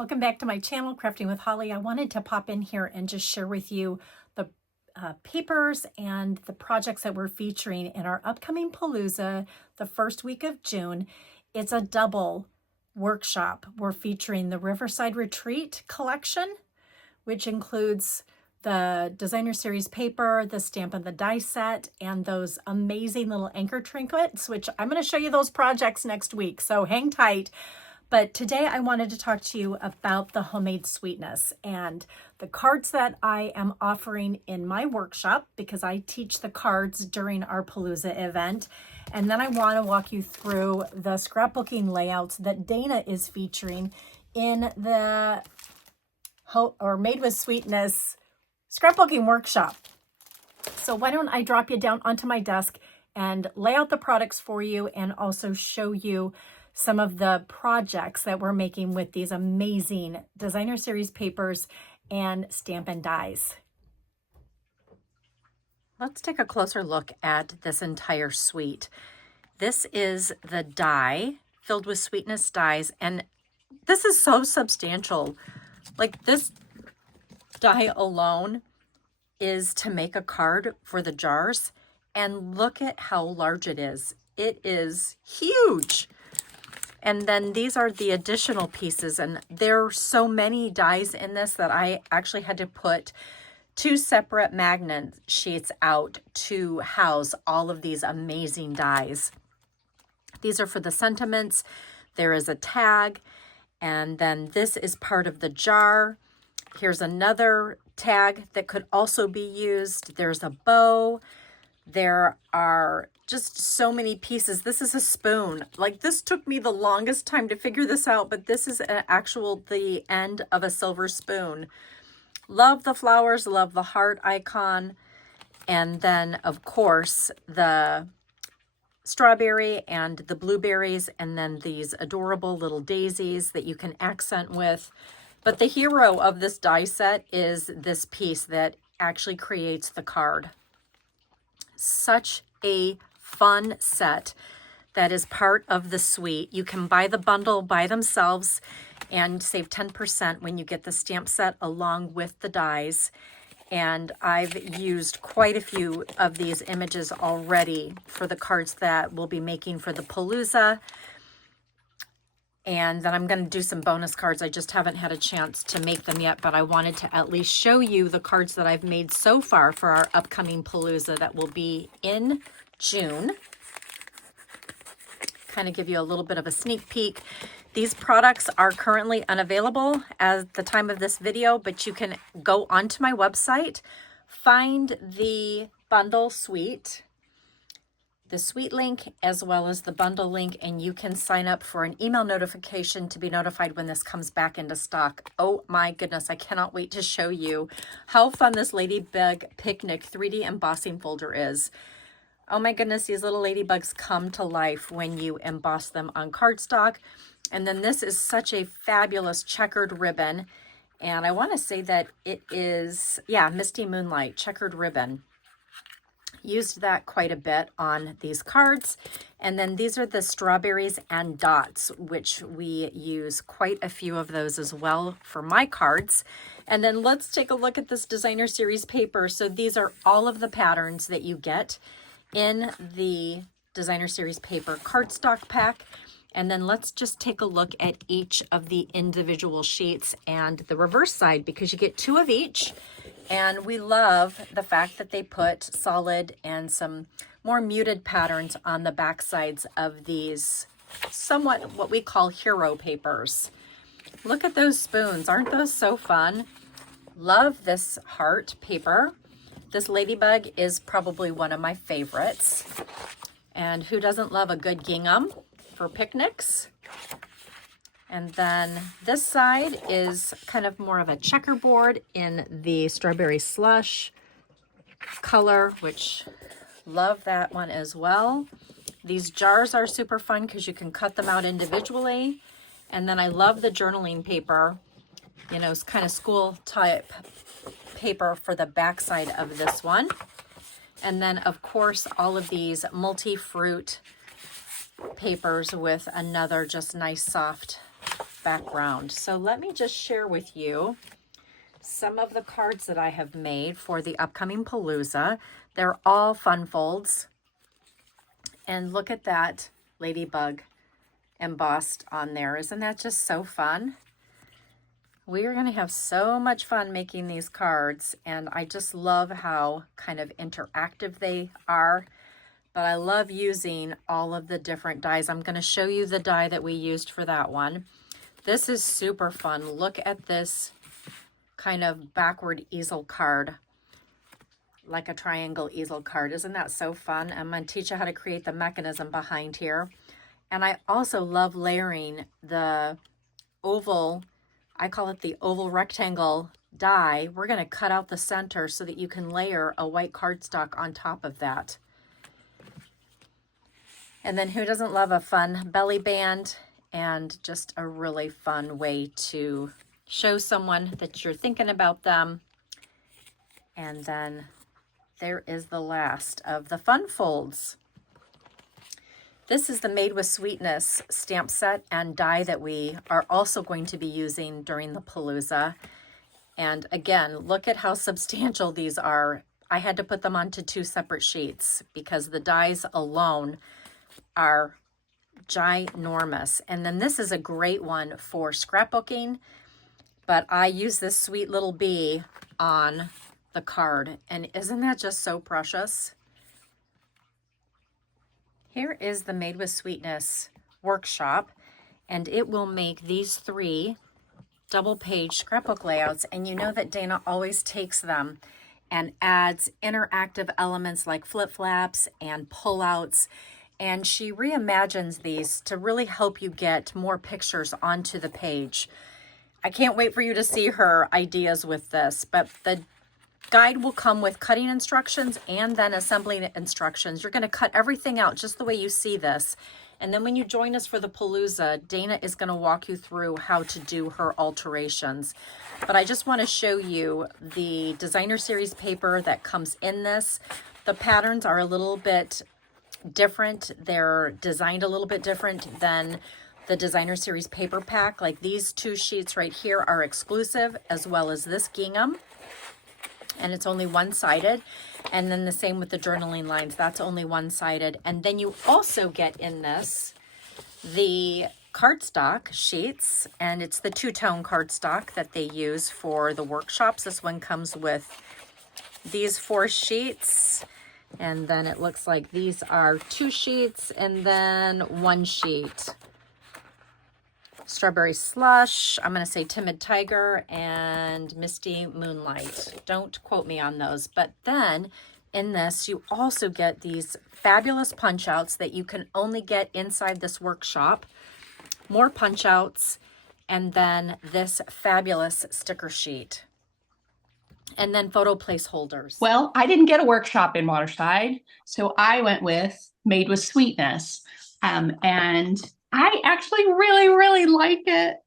Welcome back to my channel, Crafting with Holly. I wanted to pop in here and just share with you the papers and the projects that we're featuring in our upcoming Palooza, the first week of June. It's a double workshop. We're featuring the Riverside Retreat collection, which includes the designer series paper, the Stampin' the die set, and those amazing little anchor trinkets, which I'm going to show you those projects next week. So hang tight. But today I wanted to talk to you about the homemade sweetness and the cards that I am offering in my workshop, because I teach the cards during our Palooza event. And then I want to walk you through the scrapbooking layouts that Dana is featuring in the Made with Sweetness scrapbooking workshop. So why don't I drop you down onto my desk and lay out the products for you, and also show you some of the projects that we're making with these amazing designer series papers and Stampin' dies. Let's take a closer look at this entire suite. This is the die filled with sweetness dies, and this is so substantial. Like, this die alone is to make a card for the jars, and look at how large it is. It is huge. And then these are the additional pieces, and there are so many dies in this that I actually had to put 2 separate magnet sheets out to house all of these amazing dies. These are for the sentiments. There is a tag, and then this is part of the jar. Here's another tag that could also be used. There's a bow. There are just so many pieces. This is a spoon. Like, this took me the longest time to figure this out, but this is the end of a silver spoon. Love the flowers, love the heart icon. And then, of course, the strawberry and the blueberries, and then these adorable little daisies that you can accent with. But the hero of this die set is this piece that actually creates the card. Such a fun set that is part of the suite. You can buy the bundle by themselves and save 10% when you get the stamp set along with the dies. And I've used quite a few of these images already for the cards that we'll be making for the Palooza. And then I'm going to do some bonus cards. I just haven't had a chance to make them yet, but I wanted to at least show you the cards that I've made so far for our upcoming Palooza that will be in June. Kind of give you a little bit of a sneak peek. These products are currently unavailable at the time of this video, but you can go onto my website, find the bundle suite, the suite link, as well as the bundle link, and you can sign up for an email notification to be notified when this comes back into stock. Oh my goodness, I cannot wait to show you how fun this Ladybug Picnic 3D embossing folder is. Oh my goodness, these little ladybugs come to life when you emboss them on cardstock. And then this is such a fabulous checkered ribbon. And I want to say that it is, yeah, Misty Moonlight checkered ribbon. Used that quite a bit on these cards. And then these are the strawberries and dots, which we use quite a few of those as well for my cards. And then let's take a look at this designer series paper. So these are all of the patterns that you get in the designer series paper cardstock pack. And then let's just take a look at each of the individual sheets and the reverse side, because you get 2 of each. And we love the fact that they put solid and some more muted patterns on the back sides of these somewhat what we call hero papers. Look at those spoons. Aren't those so fun? Love this heart paper. This ladybug is probably one of my favorites. And who doesn't love a good gingham for picnics? And then this side is kind of more of a checkerboard in the strawberry slush color, which love that one as well. These jars are super fun because you can cut them out individually. And then I love the journaling paper, you know, it's kind of school type paper for the back side of this one. And then of course all of these multi-fruit papers with another just nice soft background. So let me just share with you some of the cards that I have made for the upcoming Palooza. They're all fun folds. And look at that ladybug embossed on there. Isn't that just so fun? We are going to have so much fun making these cards, and I just love how kind of interactive they are. But I love using all of the different dies. I'm going to show you the die that we used for that one. This is super fun. Look at this kind of backward easel card, like a triangle easel card. Isn't that so fun? I'm going to teach you how to create the mechanism behind here. And I also love layering the oval, I call it the oval rectangle die. We're going to cut out the center so that you can layer a white cardstock on top of that. And then who doesn't love a fun belly band and just a really fun way to show someone that you're thinking about them. And then there is the last of the fun folds. This is the Made with Sweetness stamp set and die that we are also going to be using during the Palooza. And again, look at how substantial these are. I had to put them onto 2 separate sheets because the dies alone are ginormous. And then this is a great one for scrapbooking, but I use this sweet little bee on the card. And isn't that just so precious? Here is the Made with Sweetness workshop, and it will make these 3 double-page scrapbook layouts. And you know that Dana always takes them and adds interactive elements like flip-flaps and pullouts, and she reimagines these to really help you get more pictures onto the page. I can't wait for you to see her ideas with this, but the guide will come with cutting instructions and then assembling instructions. You're going to cut everything out just the way you see this. And then when you join us for the Palooza, Dana is going to walk you through how to do her alterations. But I just want to show you the designer series paper that comes in this. The patterns are a little bit different. They're designed a little bit different than the designer series paper pack. Like these 2 sheets right here are exclusive, as well as this gingham. And it's only one-sided. And then the same with the journaling lines. That's only one-sided. And then you also get in this the cardstock sheets, and it's the 2-tone cardstock that they use for the workshops. This one comes with these 4 sheets, and then it looks like these are 2 sheets and then 1 sheet. Strawberry Slush, I'm going to say Timid Tiger, and Misty Moonlight. Don't quote me on those. But then in this, you also get these fabulous punch outs that you can only get inside this workshop. More punch outs, and then this fabulous sticker sheet. And then photo placeholders. Well, I didn't get a workshop in Waterside, so I went with Made with Sweetness. And I actually really, really like it.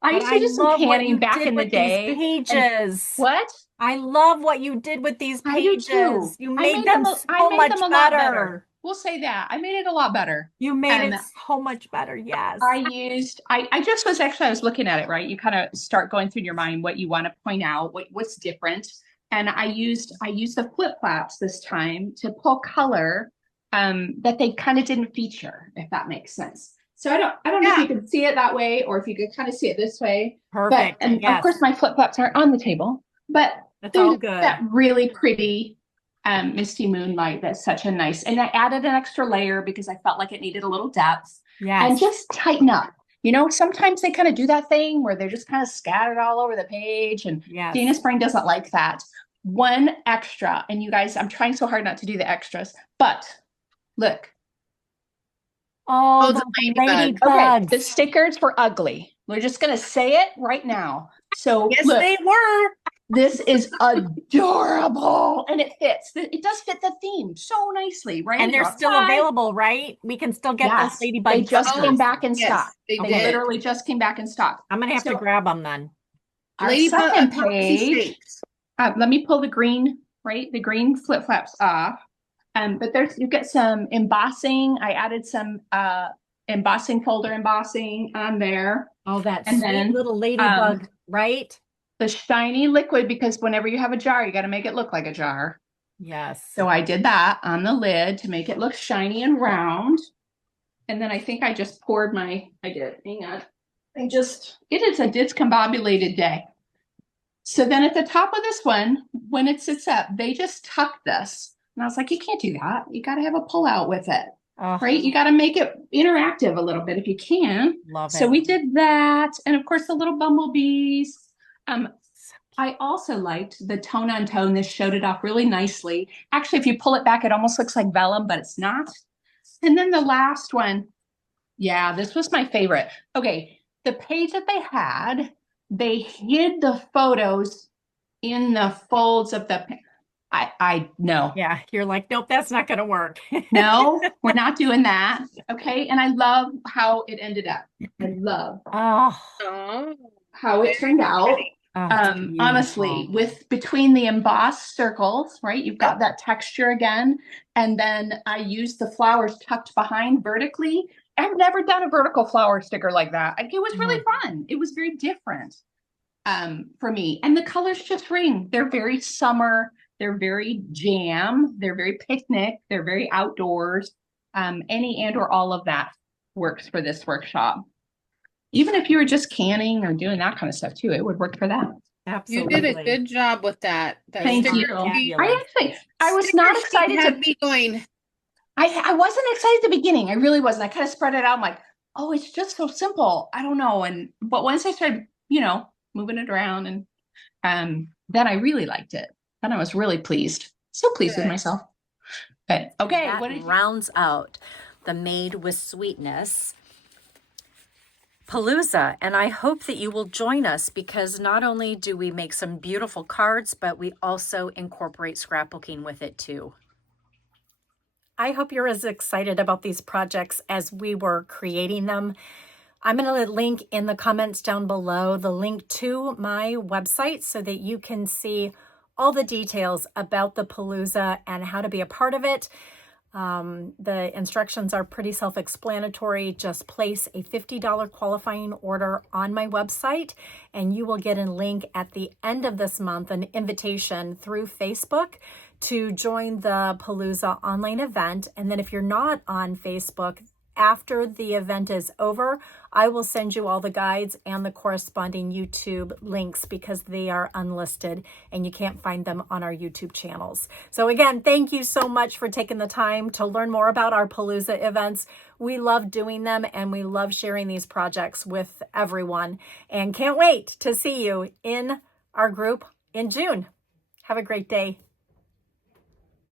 I used to do some canning back in the day. Pages. What? I love what you did with these pages. I do too. You made them so much better. We'll say that. I made it a lot better. You made it so much better, yes. I was looking at it, right? You kind of start going through your mind what you want to point out, what's different. And I used the flip flaps this time to pull color that they kind of didn't feature, if that makes sense. So I don't know if you can see it that way or if you could kind of see it this way. Perfect. But, and of course my flip flops aren't on the table, but that's all good. That really pretty Misty Moonlight. That's such a nice, and I added an extra layer because I felt like it needed a little depth. Yes. And just tighten up. You know, sometimes they kind of do that thing where they're just kind of scattered all over the page, and Dana Spring doesn't like that. One extra, and you guys, I'm trying so hard not to do the extras, but look. Oh, the ladybugs. Okay, the stickers were ugly. We're just going to say it right now. So yes, look, they were. This is adorable, and it fits. It does fit the theme so nicely, right? And they're still available, right? We can still get those ladybugs. They just came back in stock. They literally just came back in stock. I'm gonna have to grab them then. Our second page. Let me pull the green, the green flip flaps off. But you get some embossing. I added some embossing folder embossing on there. Oh, that And sweet then, little ladybug, right? the shiny liquid, because whenever you have a jar, you got to make it look like a jar. Yes. So I did that on the lid to make it look shiny and round. And then I think I just poured hang on. It is a discombobulated day. So then at the top of this one, when it sits up, they just tuck this. And I was like, you can't do that. You got to have a pull out with it, right? You got to make it interactive a little bit if you can. Love So it. we did that. And of course, the little bumblebees. I also liked the tone on tone. This showed it off really nicely. Actually, if you pull it back, it almost looks like vellum, but it's not. And then the last one, yeah, this was my favorite. Okay, the page that they hid the photos in the folds of the, I know. Yeah, you're like, nope, that's not going to work. No, we're not doing that. Okay, and I love how it ended up. I love how it turned out. Honestly, between the embossed circles, right? You've got that texture again. And then I used the flowers tucked behind vertically. I've never done a vertical flower sticker like that. It was really fun. It was very different for me. And the colors just ring. They're very summer. They're very jam. They're very picnic. They're very outdoors. Any and or all of that works for this workshop. Even if you were just canning or doing that kind of stuff too, it would work for that. Absolutely. You did a good job with that. Thank you. I was not excited to be going. I wasn't excited at the beginning. I really wasn't. I kind of spread it out. I'm like, oh, it's just so simple. I don't know. But once I started, moving it around, and then I really liked it. Then I was really pleased. So pleased with myself. But okay, that rounds out the Made with Sweetness Palooza, and I hope that you will join us, because not only do we make some beautiful cards, but we also incorporate scrapbooking with it too. I hope you're as excited about these projects as we were creating them. I'm going to link in the comments down below the link to my website so that you can see all the details about the Palooza and how to be a part of it. The instructions are pretty self-explanatory. Just place a $50 qualifying order on my website, and you will get a link at the end of this month, an invitation through Facebook to join the Palooza online event. And then if you're not on Facebook, after the event is over, I will send you all the guides and the corresponding YouTube links, because they are unlisted and you can't find them on our YouTube channels. So again, thank you so much for taking the time to learn more about our Palooza events. We love doing them and we love sharing these projects with everyone, and can't wait to see you in our group in June. Have a great day.